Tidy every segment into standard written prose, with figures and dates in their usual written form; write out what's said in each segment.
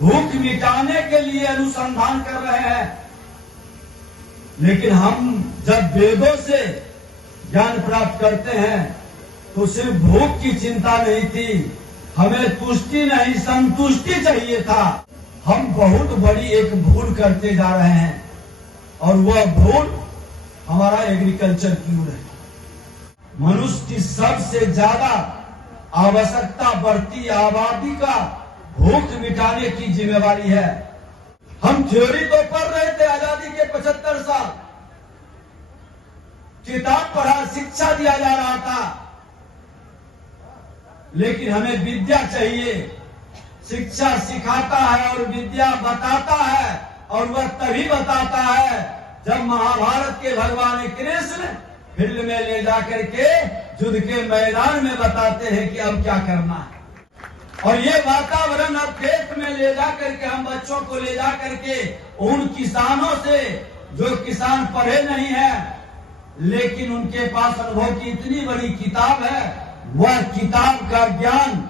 भूख मिटाने के लिए अनुसंधान कर रहे हैं। लेकिन हम जब वेदों से ज्ञान प्राप्त करते हैं तो सिर्फ भूख की चिंता नहीं थी, हमें तुष्टि नहीं संतुष्टि चाहिए था। हम बहुत बड़ी एक भूल करते जा रहे हैं और वह भूल हमारा एग्रीकल्चर की ओर है। मनुष्य की सबसे ज्यादा आवश्यकता बढ़ती आबादी का भूख मिटाने की जिम्मेवारी है। हम थ्योरी तो पढ़ रहे थे आजादी के 75 साल, किताब पढ़ा, शिक्षा दिया जा रहा था, लेकिन हमें विद्या चाहिए। शिक्षा सिखाता है और विद्या बताता है, और वह तभी बताता है जब महाभारत के भगवान कृष्ण फील्ड में ले जाकर के युद्ध के मैदान में बताते हैं कि अब क्या करना है। और ये वातावरण अब खेत में ले जाकर के हम बच्चों को ले जाकर के उन किसानों से जो किसान पढ़े नहीं है लेकिन उनके पास अनुभव की इतनी बड़ी किताब है, वह किताब का ज्ञान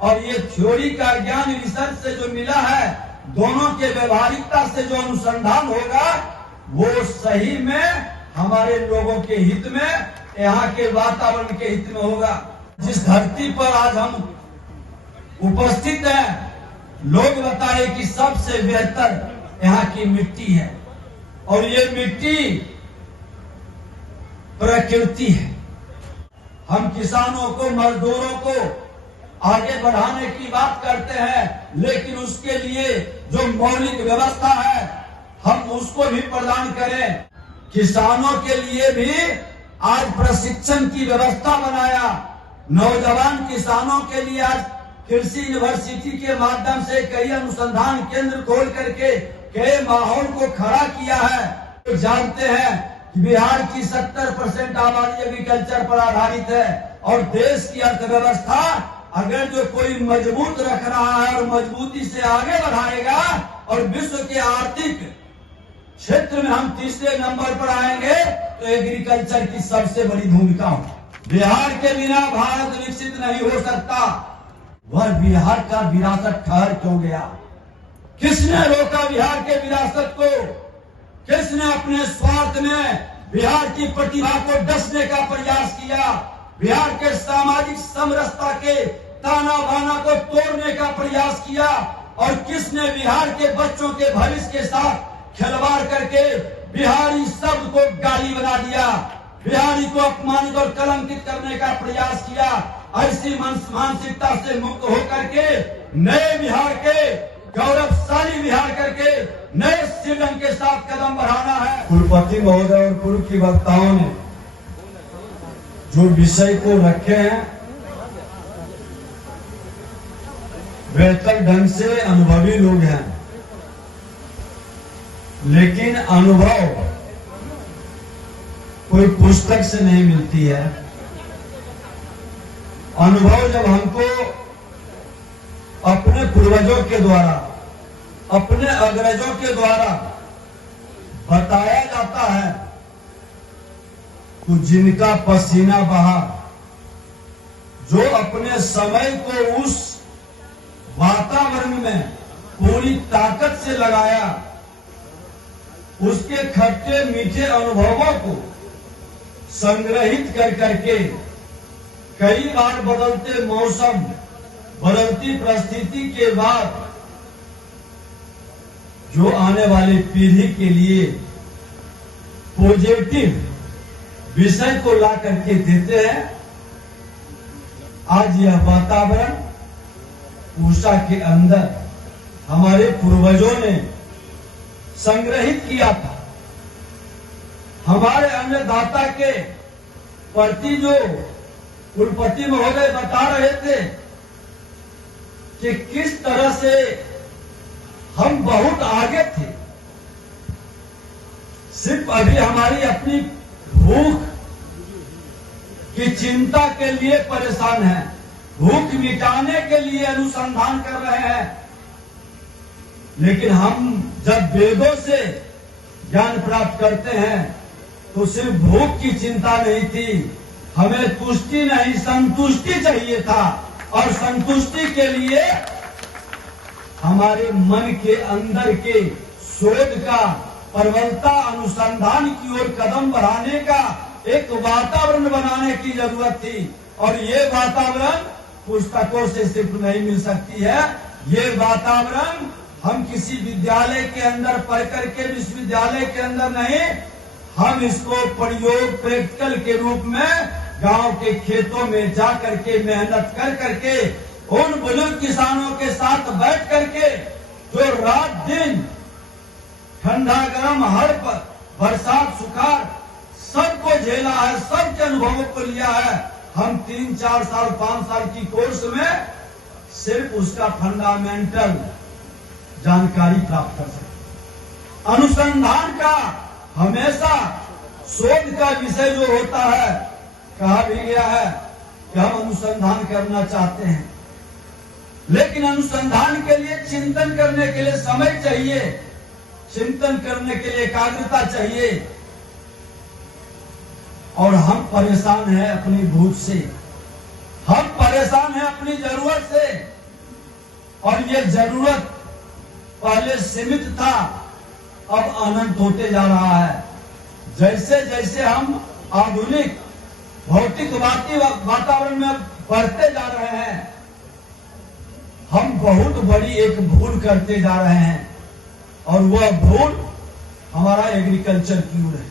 और ये थ्योरी का ज्ञान रिसर्च से जो मिला है, दोनों के व्यवहारिकता से जो अनुसंधान होगा वो सही में हमारे लोगों के हित में, यहाँ के वातावरण के हित में होगा। जिस धरती पर आज हम उपस्थित हैं, लोग बताए कि सबसे बेहतर यहाँ की मिट्टी है और ये मिट्टी प्रकृति है। हम किसानों को, मजदूरों को आगे बढ़ाने की बात करते हैं, लेकिन उसके लिए जो मौलिक व्यवस्था है हम उसको भी प्रदान करें। किसानों के लिए भी आज प्रशिक्षण की व्यवस्था बनाया। नौजवान किसानों के लिए आज कृषि यूनिवर्सिटी के माध्यम से कई अनुसंधान केंद्र खोल करके कई माहौल को खड़ा किया है। तो जानते हैं कि बिहार की 70% आबादी एग्रीकल्चर पर आधारित है और देश की अर्थव्यवस्था अगर जो कोई मजबूत रख रहा है और मजबूती से आगे बढ़ाएगा और विश्व के आर्थिक क्षेत्र में हम तीसरे नंबर पर आएंगे तो एग्रीकल्चर की सबसे बड़ी भूमिका हो। बिहार के बिना भारत विकसित नहीं हो सकता। वह बिहार का विरासत ठहर क्यों गया? किसने रोका बिहार के विरासत को? किसने अपने स्वार्थ में बिहार की प्रतिभा को डसने का प्रयास किया? बिहार के सामाजिक समरसता के ताना बाना को तोड़ने का प्रयास किया? और किसने बिहार के बच्चों के भविष्य के साथ खिलवाड़ करके बिहारी शब्द को गाली बना दिया, बिहारी को अपमानित और कलंकित करने का प्रयास किया? ऐसी मानसिकता से मुक्त होकर के नए बिहार के, गौरवशाली बिहार करके नए सृजन के साथ कदम बढ़ाना है। कुलपति महोदय और पूर्व की वक्ताओं ने जो विषय को रखे हैं बेहतर ढंग से अनुभवी लोग हैं, लेकिन अनुभव कोई पुस्तक से नहीं मिलती है। अनुभव जब हमको अपने पूर्वजों के द्वारा, अपने अग्रजों के द्वारा बताया जाता है तो जिनका पसीना बहा, जो अपने समय को उस वातावरण में पूरी ताकत से लगाया, उसके खट्टे मीठे अनुभवों को संग्रहित कर करके कई बार बदलते मौसम, बदलती परिस्थिति के बाद जो आने वाली पीढ़ी के लिए पॉजिटिव विषय को ला करके देते हैं। आज यह वातावरण उषा के अंदर हमारे पूर्वजों ने संग्रहित किया था। हमारे अन्नदाता के प्रति जो कुलपति महोदय बता रहे थे कि किस तरह से हम बहुत आगे थे, सिर्फ अभी हमारी अपनी भूख की चिंता के लिए परेशान है, भूख मिटाने के लिए अनुसंधान कर रहे हैं। लेकिन हम जब वेदों से ज्ञान प्राप्त करते हैं तो सिर्फ भूख की चिंता नहीं थी, हमें तुष्टि नहीं संतुष्टि चाहिए था। और संतुष्टि के लिए हमारे मन के अंदर के शोध का, प्रबलता, अनुसंधान की ओर कदम बढ़ाने का एक वातावरण बनाने की जरूरत थी। और ये वातावरण पुस्तकों से सिर्फ नहीं मिल सकती है। ये वातावरण हम किसी विद्यालय के अंदर पढ़ करके, विश्वविद्यालय के अंदर नहीं, हम इसको प्रयोग प्रैक्टिकल के रूप में गांव के खेतों में जा करके, मेहनत कर करके, उन बुजुर्ग किसानों के साथ बैठ करके जो रात दिन ठंडा गरम, हर बरसात सुखाड़ सबको झेला है, सबके अनुभवों को लिया है, हम 3, 4 साल, 5 साल की कोर्स में सिर्फ उसका फंडामेंटल जानकारी प्राप्त कर सकते। अनुसंधान का हमेशा शोध का विषय जो होता है, कहा भी गया है कि हम अनुसंधान करना चाहते हैं, लेकिन अनुसंधान के लिए चिंतन करने के लिए समय चाहिए, चिंतन करने के लिए एकाग्रता चाहिए। और हम परेशान हैं अपनी भूख से, हम परेशान हैं अपनी जरूरत से। और ये जरूरत पहले सीमित था, अब अनंत होते जा रहा है। जैसे जैसे हम आधुनिक भौतिकवादी वातावरण में बढ़ते जा रहे हैं, हम बहुत बड़ी एक भूल करते जा रहे हैं, और वह भूल हमारा एग्रीकल्चर की ओर है।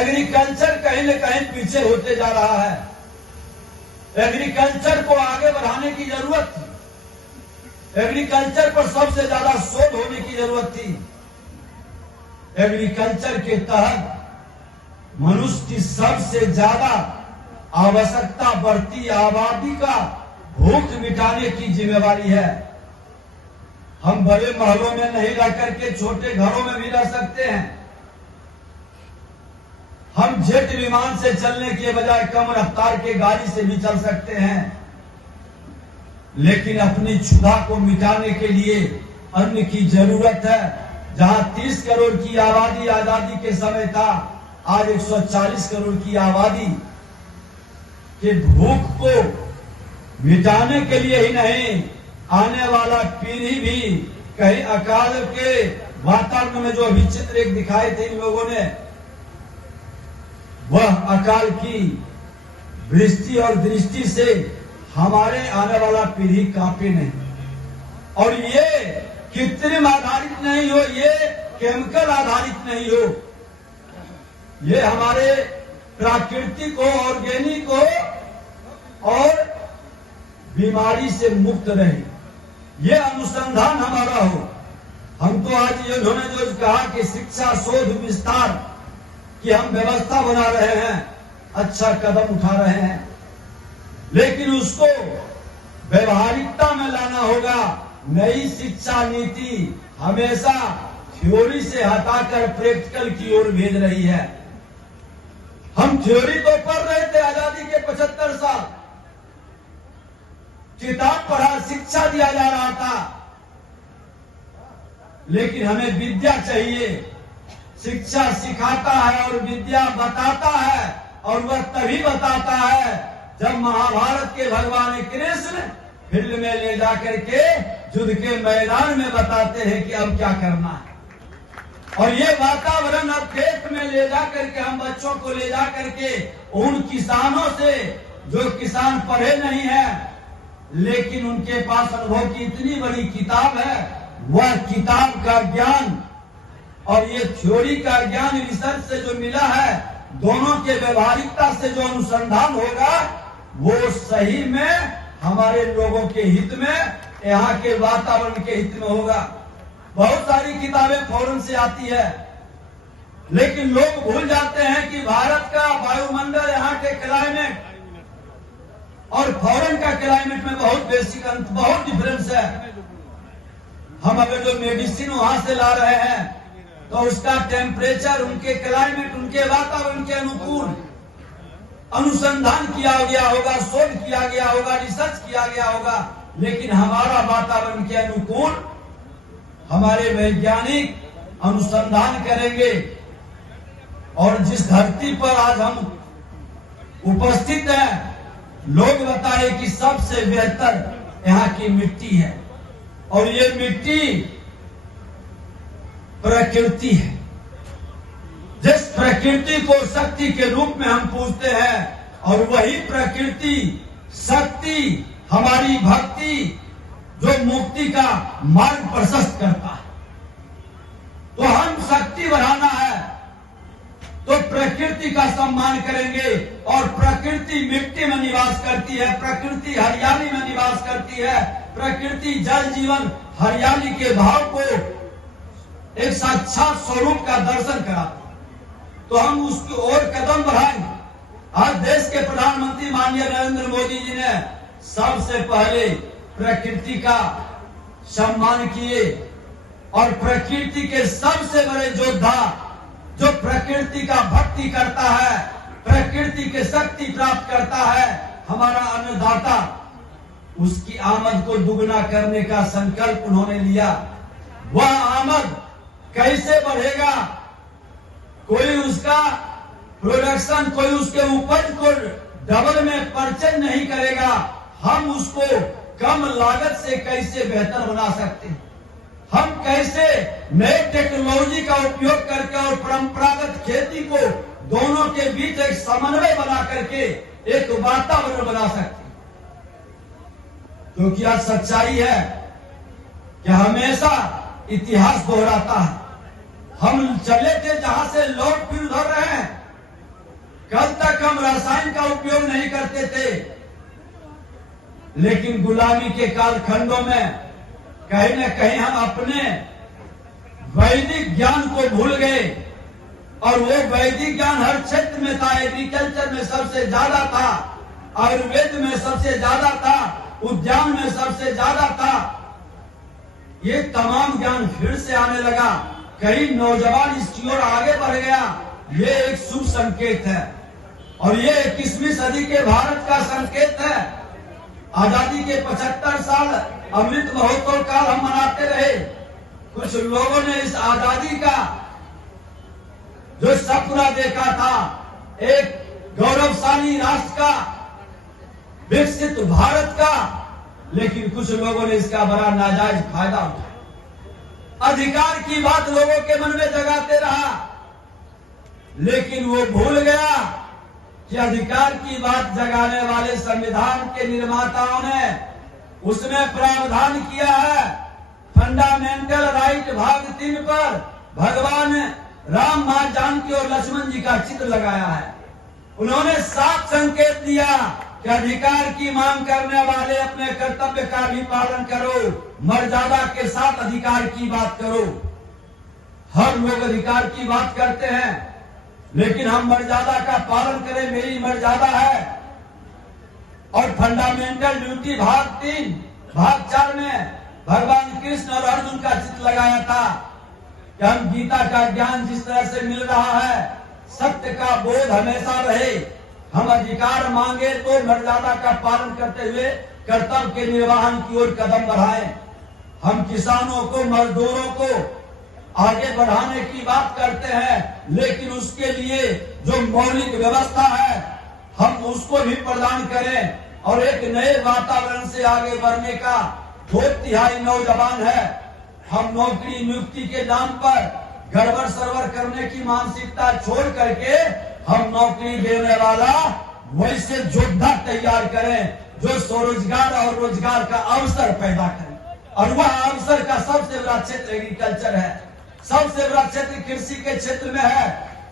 एग्रीकल्चर कहीं न कहीं पीछे होते जा रहा है। एग्रीकल्चर को आगे बढ़ाने की जरूरत थी। एग्रीकल्चर पर सबसे ज्यादा शोध होने की जरूरत थी। एग्रीकल्चर के तहत मनुष्य की सबसे ज्यादा आवश्यकता बढ़ती आबादी का भूख मिटाने की जिम्मेवारी है। हम बड़े महलों में नहीं रह करके छोटे घरों में भी रह सकते हैं। हम जेट विमान से चलने के बजाय कम रफ्तार के गाड़ी से भी चल सकते हैं, लेकिन अपनी क्षुधा को मिटाने के लिए अन्न की जरूरत है। जहां 30 करोड़ की आबादी आजादी के समय था, आज 140 करोड़ की आबादी के भूख को मिटाने के लिए ही नहीं, आने वाला पीढ़ी भी कहीं अकाल के वातावरण में जो अभी चित्र एक दिखाए थे इन लोगों ने, वह अकाल की वृष्टि और दृष्टि से हमारे आने वाला पीढ़ी कांपे नहीं। और ये कृत्रिम आधारित नहीं हो, ये केमिकल आधारित नहीं हो, ये हमारे प्राकृतिक हो, ऑर्गेनिक हो और बीमारी से मुक्त रहे, ये अनुसंधान हमारा हो। हम तो आज ये उन्होंने जो कहा कि शिक्षा, शोध, विस्तार की हम व्यवस्था बना रहे हैं, अच्छा कदम उठा रहे हैं, लेकिन उसको व्यवहारिकता में लाना होगा। नई शिक्षा नीति हमेशा थ्योरी से हटाकर प्रैक्टिकल की ओर भेज रही है। हम थ्योरी तो पढ़ रहे थे आजादी के 75 साल, किताब पढ़ा, शिक्षा दिया जा रहा था, लेकिन हमें विद्या चाहिए। शिक्षा सिखाता है और विद्या बताता है, और वह तभी बताता है जब महाभारत के भगवान कृष्ण फील्ड में ले जाकर के युद्ध के मैदान में बताते हैं कि अब क्या करना है। और ये वातावरण अब खेत में ले जाकर के हम बच्चों को ले जाकर के उन किसानों से जो किसान पढ़े नहीं है, लेकिन उनके पास अनुभव की इतनी बड़ी किताब है, वह किताब का ज्ञान और ये थ्योरी का ज्ञान रिसर्च से जो मिला है, दोनों के व्यवहारिकता से जो अनुसंधान होगा, वो सही में हमारे लोगों के हित में, यहाँ के वातावरण के हित में होगा। बहुत सारी किताबें फॉरेन से आती है, लेकिन लोग भूल जाते हैं कि भारत का वायुमंडल, यहाँ के क्लाइमेट और फॉरेन का क्लाइमेट में बहुत बेसिक बहुत डिफरेंस है। हम अगर जो मेडिसिन वहां से ला रहे हैं, तो उसका टेम्परेचर, उनके क्लाइमेट, उनके वातावरण के अनुकूल अनुसंधान किया गया होगा, शोध किया गया होगा, रिसर्च किया गया होगा, लेकिन हमारा वातावरण के अनुकूल हमारे वैज्ञानिक अनुसंधान करेंगे। और जिस धरती पर आज हम उपस्थित हैं, लोग बताए कि सबसे बेहतर यहाँ की मिट्टी है, और ये मिट्टी प्रकृति है। जिस प्रकृति को शक्ति के रूप में हम पूजते हैं और वही प्रकृति शक्ति हमारी भक्ति जो मुक्ति का मार्ग प्रशस्त करता है। तो हम शक्ति बढ़ाना है तो प्रकृति का सम्मान करेंगे। और प्रकृति मिट्टी में निवास करती है, प्रकृति हरियाली में निवास करती है, प्रकृति जल जीवन हरियाली के भाव को एक साक्षात स्वरूप का दर्शन कराती है। तो हम उसकी ओर कदम बढ़ाएंगे। आज देश के प्रधानमंत्री माननीय नरेंद्र मोदी जी ने सबसे पहले प्रकृति का सम्मान किए और प्रकृति के सबसे बड़े योद्धा जो प्रकृति का भक्ति करता है, प्रकृति के शक्ति प्राप्त करता है, हमारा अन्नदाता, उसकी आमद को दुगना करने का संकल्प उन्होंने लिया। वह आमद कैसे बढ़ेगा? कोई उसका प्रोडक्शन, कोई उसके उपज को डबल में परचेज नहीं करेगा। हम उसको कम लागत से कैसे बेहतर बना सकते हैं? हम कैसे नए टेक्नोलॉजी का उपयोग करके और परंपरागत खेती को दोनों के बीच एक समन्वय बना करके एक वातावरण बना सकते हैं? क्योंकि आज सच्चाई है कि हमेशा इतिहास दोहराता है। हम चले थे जहां से लौट फिर उधर रहे हैं। कल तक हम रसायन का उपयोग नहीं करते थे, लेकिन गुलामी के कालखंडों में कहीं न कहीं हम अपने वैदिक ज्ञान को भूल गए। और वो वैदिक ज्ञान हर क्षेत्र में था। एग्रीकल्चर में सबसे ज्यादा था, आयुर्वेद में सबसे ज्यादा था, उद्यान में सबसे ज्यादा था। ये तमाम ज्ञान फिर से आने लगा। कई नौजवान इसकी ओर आगे बढ़ गया। ये एक शुभ संकेत है और ये 21वीं सदी के भारत का संकेत है। आजादी के 75 साल अमृत महोत्सव काल हम मनाते रहे। कुछ लोगों ने इस आजादी का जो सपना देखा था, एक गौरवशाली राष्ट्र का, विकसित भारत का, लेकिन कुछ लोगों ने इसका बड़ा नाजायज फायदा उठाया। अधिकार की बात लोगों के मन में जगाते रहा, लेकिन वो भूल गया कि अधिकार की बात जगाने वाले संविधान के निर्माताओं ने उसमें प्रावधान किया है। फंडामेंटल राइट भाग 3 पर भगवान राम, मां जानकी और लक्ष्मण जी का चित्र लगाया है। उन्होंने साफ संकेत दिया कि अधिकार की मांग करने वाले अपने कर्तव्य का भी पालन करो, मर्यादा के साथ अधिकार की बात करो। हर लोग अधिकार की बात करते हैं, लेकिन हम मर्यादा का पालन करें, मेरी मर्यादा है। और फंडामेंटल ड्यूटी भाग 3 भाग 4 में भगवान कृष्ण और अर्जुन का चित्र लगाया था कि हम गीता का ज्ञान जिस तरह से मिल रहा है, सत्य का बोध हमेशा रहे। हम अधिकार मांगे तो मर्यादा का पालन करते हुए कर्तव्य के निर्वहन की ओर कदम बढ़ाएं। हम किसानों को, मजदूरों को आगे बढ़ाने की बात करते हैं, लेकिन उसके लिए जो मौलिक व्यवस्था है हम उसको भी प्रदान करें। और एक नए वातावरण से आगे बढ़ने का 2/3 नौजवान है। हम नौकरी नियुक्ति के नाम पर गड़बड़ सरवर करने की मानसिकता छोड़ करके हम नौकरी देने वाला वैसे योद्धा तैयार करें जो स्वरोजगार और रोजगार का अवसर पैदा करें। और वह अवसर का सबसे बड़ा क्षेत्र एग्रीकल्चर है, सबसे बड़ा क्षेत्र कृषि के क्षेत्र में है,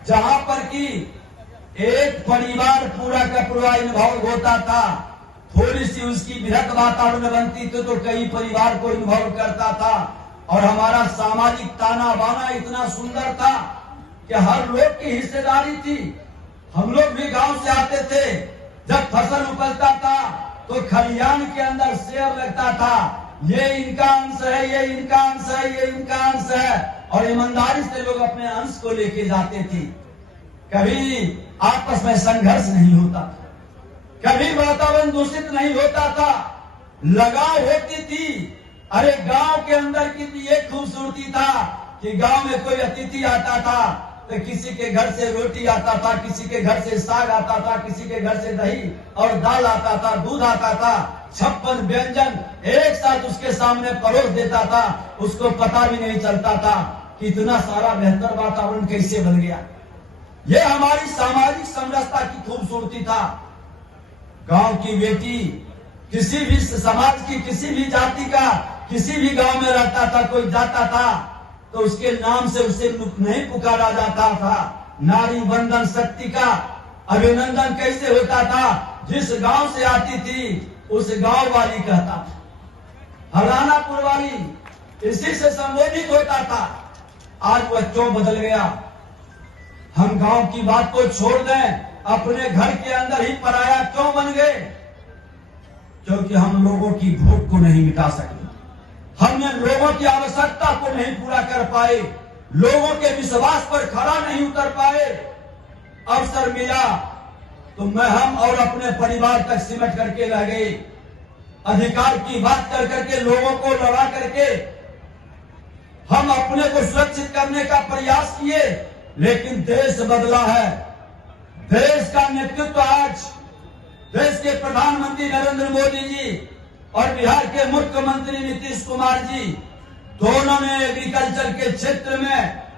जहां पर कि एक परिवार पूरा का पूरा इन्वॉल्व होता था। थोड़ी सी उसकी बृहद वातावरण बनती थी तो कई परिवार को इन्वॉल्व करता था। और हमारा सामाजिक ताना बाना इतना सुंदर था कि हर लोग की हिस्सेदारी थी। हम लोग भी गांव से आते थे, जब फसल उपजता था तो खलियान के अंदर शेर लगता था, ये इनका अंश है, ये इनका अंश है, ये इनका अंश है। और ईमानदारी से लोग अपने अंश को लेके जाते थे। कभी आपस में संघर्ष नहीं होता था, कभी वातावरण दूषित नहीं होता था, लगाव होती थी। अरे गांव के अंदर की ये खूबसूरती था कि गांव में कोई अतिथि आता था तो किसी के घर से रोटी आता था, किसी के घर से साग आता था, किसी के घर से दही और दाल आता था, दूध आता था। 56 व्यंजन एक साथ उसके सामने परोस देता था, उसको पता भी नहीं चलता था कि इतना सारा बेहतर वातावरण कैसे बन गया। ये हमारी सामाजिक समरसता की खूबसूरती था। गांव की बेटी किसी भी समाज की, किसी भी जाति का, किसी भी गांव में रहता था, कोई जाता था तो उसके नाम से उसे नहीं पुकारा जाता था। नारी वंदन शक्ति का अभिनंदन कैसे होता था? जिस गांव से आती थी उस गांव वाली कहता था, हरानापुर वाली, इसी से संबोधित होता था। आज वह क्यों बदल गया? हम गांव की बात को छोड़ दें, अपने घर के अंदर ही पराया क्यों बन गए? क्योंकि हम लोगों की भूख को नहीं मिटा सके, हमने लोगों की आवश्यकता को नहीं पूरा कर पाए, लोगों के विश्वास पर खरा नहीं उतर पाए। अवसर मिला तो हम और अपने परिवार तक सिमट करके रह गए। अधिकार की बात कर करके, लोगों को लड़ा करके हम अपने को सुरक्षित करने का प्रयास किए, लेकिन देश बदला है। देश का नेतृत्व आज देश के प्रधानमंत्री नरेंद्र मोदी जी और बिहार के मुख्यमंत्री नीतीश कुमार जी, दोनों ने एग्रीकल्चर के क्षेत्र में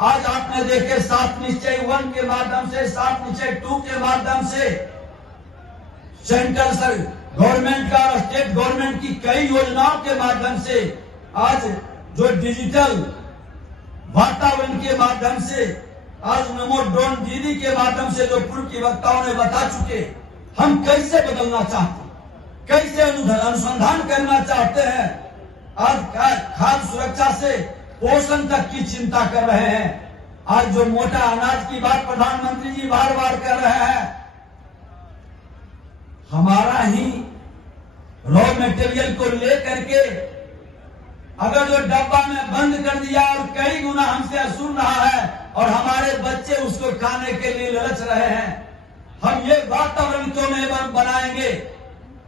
आज आपने देखे 7 निश्चय 1 के माध्यम से, 7 निश्चय 2 के माध्यम से सेंट्रल गवर्नमेंट का और स्टेट गवर्नमेंट की कई योजनाओं के माध्यम से आज जो डिजिटल वातावरण के माध्यम से, आज नमो ड्रोन दीदी के माध्यम से जो पूर्व के वक्ताओं ने बता चुके, हम कैसे बदलना चाहते, कैसे अनुसंधान करना चाहते हैं। आज खाद्य सुरक्षा से पोषण तक की चिंता कर रहे हैं। आज जो मोटा अनाज की बात प्रधानमंत्री जी बार बार कर रहे हैं, हमारा ही रॉ मटेरियल को लेकर के अगर जो डब्बा में बंद कर दिया और कई गुना हमसे सुन रहा है और हमारे बच्चे उसको खाने के लिए ललच रहे हैं, हम ये वातावरण क्यों नहीं बनाएंगे,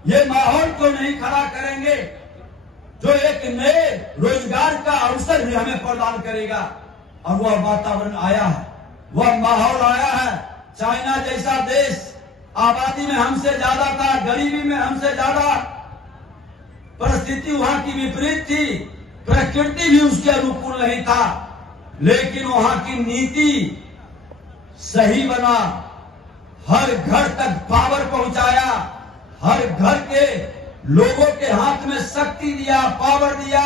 ये माहौल क्यों नहीं खड़ा करेंगे जो एक नए रोजगार का अवसर भी हमें प्रदान करेगा। और वह वातावरण आया है, वह माहौल आया है। चाइना जैसा देश आबादी में हमसे ज्यादा था, गरीबी में हमसे ज्यादा, परिस्थिति वहां की विपरीत थी, प्रकृति भी उसके अनुकूल नहीं था, लेकिन वहां की नीति सही बना, हर घर तक पावर पहुंचाया, हर घर के लोगों के हाथ में शक्ति दिया, पावर दिया,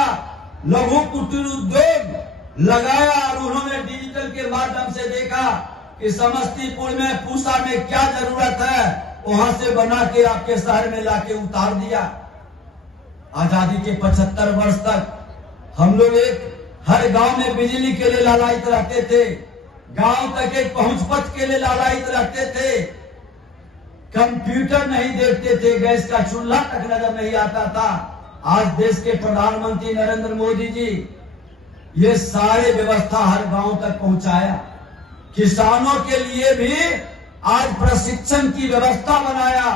लघु कुटीर उद्योग लगाया और उन्होंने डिजिटल के माध्यम से देखा कि समस्तीपुर में पूसा में क्या जरूरत है, वहां से बना के आपके शहर में लाके उतार दिया। आजादी के 75 वर्ष तक हम लोग एक हर गांव में बिजली के लिए लालायित रहते थे, गांव तक एक पहुंच पथ के लिए लालायित रहते थे, कंप्यूटर नहीं देखते थे, गैस का चूल्हा तक नजर नहीं आता था। आज देश के प्रधानमंत्री नरेंद्र मोदी जी ये सारे व्यवस्था हर गांव तक पहुंचाया। किसानों के लिए भी आज प्रशिक्षण की व्यवस्था बनाया,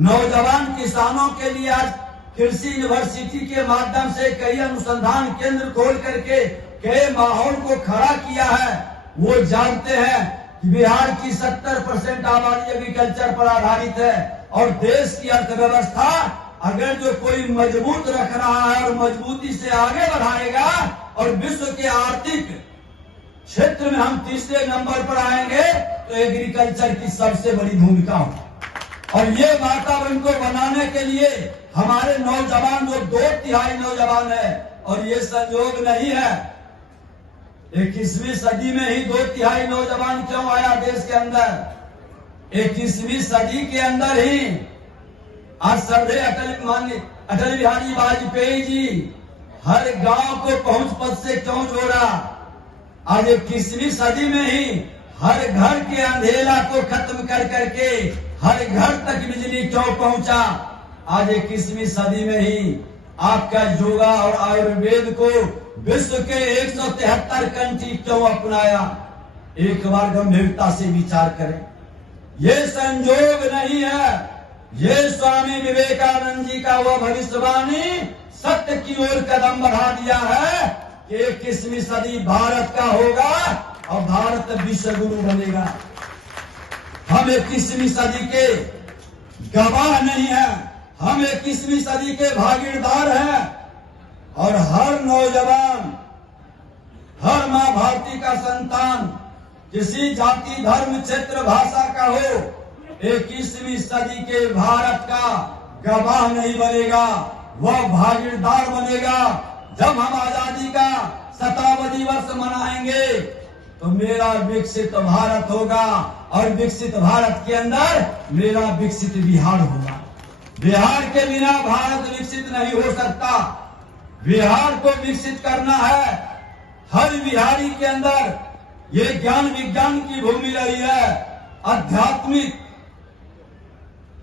नौजवान किसानों के लिए आज कृषि यूनिवर्सिटी के माध्यम से कई अनुसंधान केंद्र खोल करके कई माहौल को खड़ा किया है। वो जानते हैं कि बिहार की 70% आबादी एग्रीकल्चर पर आधारित है और देश की अर्थव्यवस्था अगर जो कोई मजबूत रख रहा है और मजबूती से आगे बढ़ाएगा और विश्व के आर्थिक क्षेत्र में हम तीसरे नंबर पर आएंगे तो एग्रीकल्चर की सबसे बड़ी भूमिका हो। और ये वातावरण को बनाने के लिए हमारे नौजवान जो 2/3 नौजवान है, और ये संयोग नहीं है, 21वीं सदी में ही 2/3 नौजवान क्यों आया देश के अंदर? 21वीं सदी के अंदर ही आज सर्वे अटल बिहारी वाजपेयी जी हर गांव को पहुंच पथ से क्यों जोड़ा? आज 21वीं सदी में ही हर घर के अंधेरा को खत्म कर करके हर घर तक बिजली क्यों पहुंचा? आज 21वीं सदी में ही आपका योगा और आयुर्वेद को विश्व के 173 कंट्री क्यों अपनाया? एक बार गंभीरता से विचार करें। ये संयोग नहीं है, ये स्वामी विवेकानंद जी का वह भविष्यवाणी सत्य की ओर कदम बढ़ा दिया है कि 21वीं सदी भारत का होगा और भारत विश्व गुरु बनेगा। हम 21वीं सदी के गवाह नहीं है, हम 21वीं सदी के भागीदार हैं। और हर नौजवान, हर मां भारती का संतान, किसी जाति धर्म क्षेत्र भाषा का हो, 21वीं सदी के भारत का गवाह नहीं बनेगा, वह भागीदार बनेगा। जब हम आजादी का शताब्दी वर्ष मनाएंगे तो मेरा विकसित भारत होगा, और विकसित भारत के अंदर मेरा विकसित बिहार होगा। बिहार के बिना भारत विकसित नहीं हो सकता। बिहार को विकसित करना है। हर बिहारी के अंदर ये ज्ञान विज्ञान की भूमि रही है, आध्यात्मिक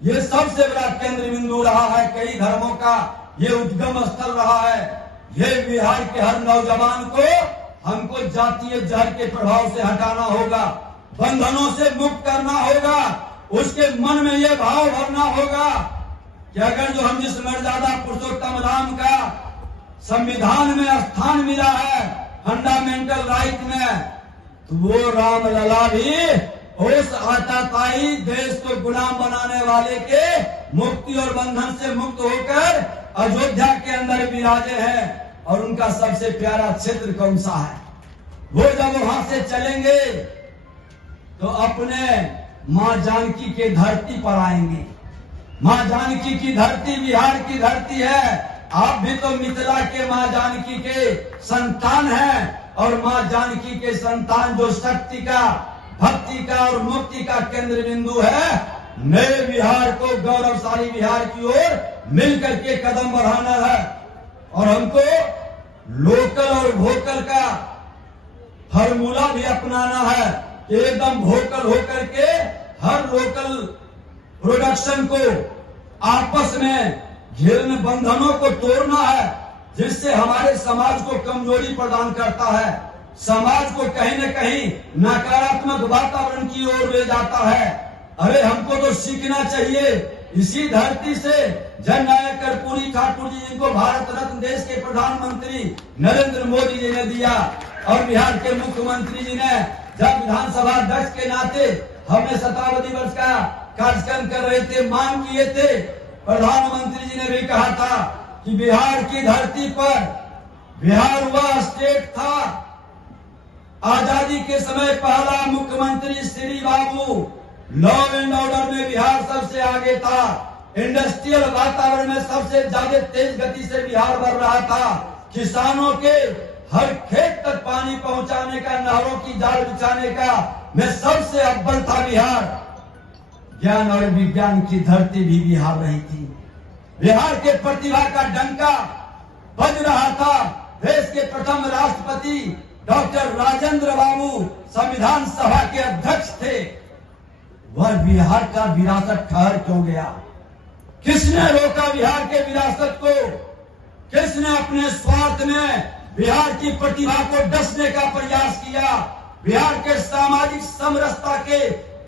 ये सबसे बड़ा केंद्र बिंदु रहा है। कई धर्मों का ये उद्गम स्थल रहा है। ये बिहार के हर नौजवान को हमको जातीय जहर के प्रभाव से हटाना होगा, बंधनों से मुक्त करना होगा। उसके मन में ये भाव भरना होगा कि अगर जो हम जिस मर्यादा पुरुषोत्तम राम का संविधान में स्थान मिला है, फंडामेंटल राइट में, तो वो राम लला भी उस आताताई देश को गुलाम बनाने वाले के मुक्ति और बंधन से मुक्त होकर अयोध्या के अंदर विराजे हैं। और उनका सबसे प्यारा क्षेत्र कौन सा है? वो जब वहां से चलेंगे तो अपने मां जानकी के धरती पर आएंगे। मां जानकी की धरती बिहार की धरती है। आप भी तो मिथिला के मां जानकी के संतान हैं, और मां जानकी के संतान जो शक्ति का, भक्ति का और मुक्ति का केंद्र बिंदु है, नए बिहार को, गौरवशाली बिहार की ओर मिलकर के कदम बढ़ाना है। और हमको लोकल और वोकल का फार्मूला भी अपनाना है। एकदम वोकल होकर के हर लोकल प्रोडक्शन को आपस में घेरने, बंधनों को तोड़ना है, जिससे हमारे समाज को कमजोरी प्रदान करता है, समाज को कहीं न कहीं नकारात्मक वातावरण की ओर ले जाता है। अरे हमको तो सीखना चाहिए इसी धरती से। जननायक कर्पूरी ठाकुर जी, जिनको भारत रत्न देश के प्रधानमंत्री नरेंद्र मोदी जी ने दिया, और बिहार के मुख्यमंत्री जी ने जब विधानसभा अध्यक्ष के नाते हमें शताब्दी वर्ष का कार्यक्रम कर रहे थे, मांग किए थे, प्रधानमंत्री जी ने भी कहा था कि बिहार की धरती पर, बिहार वह स्टेट था आजादी के समय पहला मुख्यमंत्री श्री बाबू, लॉ एंड ऑर्डर में बिहार सबसे आगे था, इंडस्ट्रियल वातावरण में सबसे ज्यादा तेज गति से बिहार बढ़ रहा था, किसानों के हर खेत तक पानी पहुंचाने का, नहरों की जाल बिछाने का में सबसे अव्वल था बिहार। ज्ञान और विज्ञान की धरती भी बिहार रही थी। बिहार के प्रतिभा का डंका बज रहा था। देश के प्रथम राष्ट्रपति डॉक्टर राजेंद्र बाबू संविधान सभा के अध्यक्ष थे। वह बिहार का विरासत ठहर क्यों गया? किसने रोका बिहार के विरासत को? किसने अपने स्वार्थ में बिहार की प्रतिभा को डसने का प्रयास किया? बिहार के सामाजिक समरसता के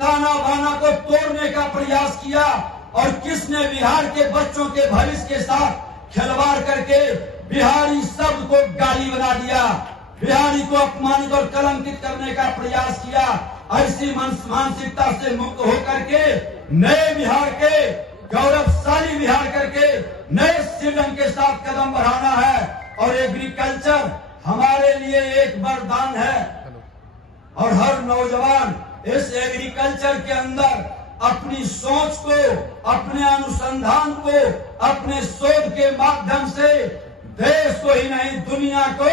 ताना बाना को तोड़ने का प्रयास किया? और किसने बिहार के बच्चों के भविष्य के साथ खिलवाड़ करके बिहारी शब्द को गाली बना दिया, बिहारी को अपमानित और कलंकित करने का प्रयास किया? ऐसी मानसिकता से मुक्त होकर के नए बिहार के, गौरवशाली बिहार करके नए सृजन के साथ कदम बढ़ाना है। और एग्रीकल्चर हमारे लिए एक वरदान है, और हर नौजवान इस एग्रीकल्चर के अंदर अपनी सोच को, अपने अनुसंधान को, अपने शोध के माध्यम से देश को ही नहीं दुनिया को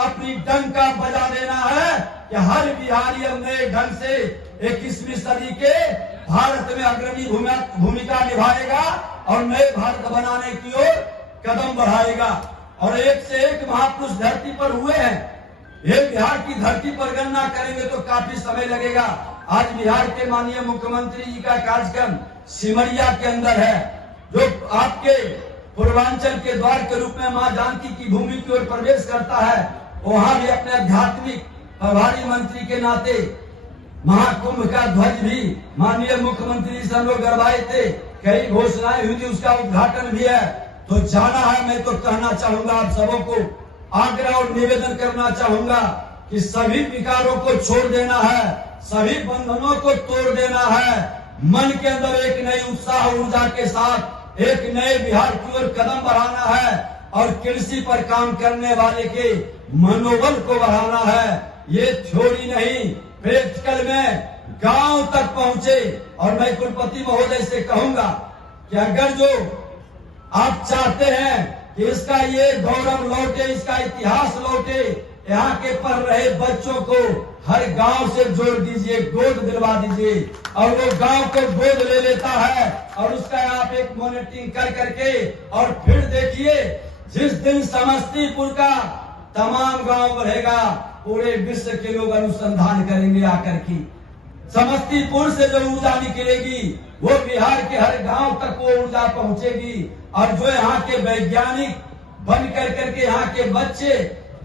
अपनी डंका बजा देना है कि हर बिहारी नए ढंग से 21वीं सदी के भारत में अग्रणी भूमिका निभाएगा और नए भारत बनाने की ओर कदम बढ़ाएगा। और एक से एक महापुरुष धरती पर हुए हैं। ये बिहार की धरती पर गणना करेंगे तो काफी समय लगेगा। आज बिहार के माननीय मुख्यमंत्री जी का कार्यक्रम सिमरिया के अंदर है, जो आपके पूर्वांचल के द्वार के रूप में मां जानकी की भूमि की ओर प्रवेश करता है। वहां भी अपने आध्यात्मिक प्रभारी मंत्री के नाते महाकुंभ का ध्वज भी माननीय मुख्यमंत्री से हम लोग गड़वाए थे, कई घोषणाएं हुई थी, उसका उद्घाटन भी है। तो जाना है। मैं तो कहना चाहूंगा आप सबों को, आग्रह और निवेदन करना चाहूंगा कि सभी विकारों को छोड़ देना है, सभी बंधनों को तोड़ देना है, मन के अंदर एक नई उत्साह ऊर्जा के साथ एक नए बिहार की ओर कदम बढ़ाना है और कृषि पर काम करने वाले के मनोबल को बढ़ाना है। ये थ्योरी नहीं, प्रैक्टिकल में गांव तक पहुंचे। और मैं कुलपति महोदय से कहूंगा कि अगर जो आप चाहते हैं कि इसका ये गौरव लौटे, इसका इतिहास लौटे, यहाँ के पढ़ रहे बच्चों को हर गांव से जोड़ दीजिए, गोद दिलवा दीजिए और वो गांव को गोद ले लेता है और उसका आप एक मॉनिटरिंग कर करके और फिर देखिए जिस दिन समस्तीपुर का तमाम गांव बढ़ेगा, पूरे विश्व के लोग अनुसंधान करेंगे आकर की। समस्तीपुर से जो ऊर्जा निकलेगी वो बिहार के हर गांव तक वो ऊर्जा पहुंचेगी और जो यहाँ के वैज्ञानिक बन करके यहाँ के बच्चे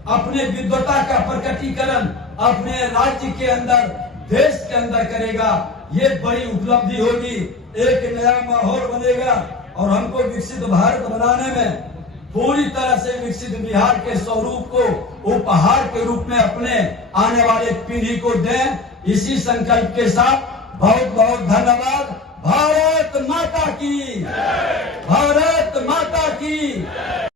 अपने विद्वता का प्रकटीकरण अपने राज्य के अंदर, देश के अंदर करेगा, ये बड़ी उपलब्धि होगी। एक नया माहौल बनेगा और हमको विकसित भारत बनाने में पूरी तरह से विकसित बिहार के स्वरूप को उपहार के रूप में अपने आने वाले पीढ़ी को दें। इसी संकल्प के साथ बहुत बहुत धन्यवाद। भारत माता की, भारत माता की।